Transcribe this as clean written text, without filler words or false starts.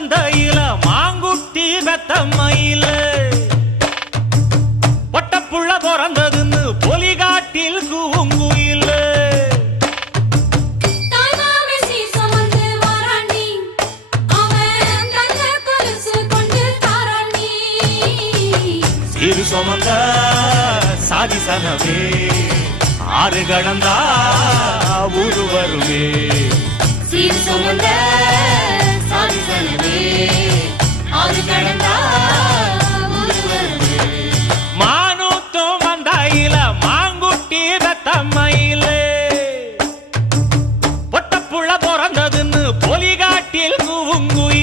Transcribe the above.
மந்தையில மாங்குட்டி வெத்தம்மையில பொட்டப்புள்ள பிறந்ததுன்னு பொலிகாட்டில் கூங்குயில சீரு சுமந்த சாதிசனவே ஆறு கடந்தா ஊரு வருவே சீர் சுமந்த சாதிசனவே ஆறு கடந்தா ஊரு வருவே மானூத்தும் மந்தாயில மாங்குட்டி வெத்தம்மையில பொட்டப்புள்ள பிறந்ததுன்னு பொலிகாட்டில் கூங்குயில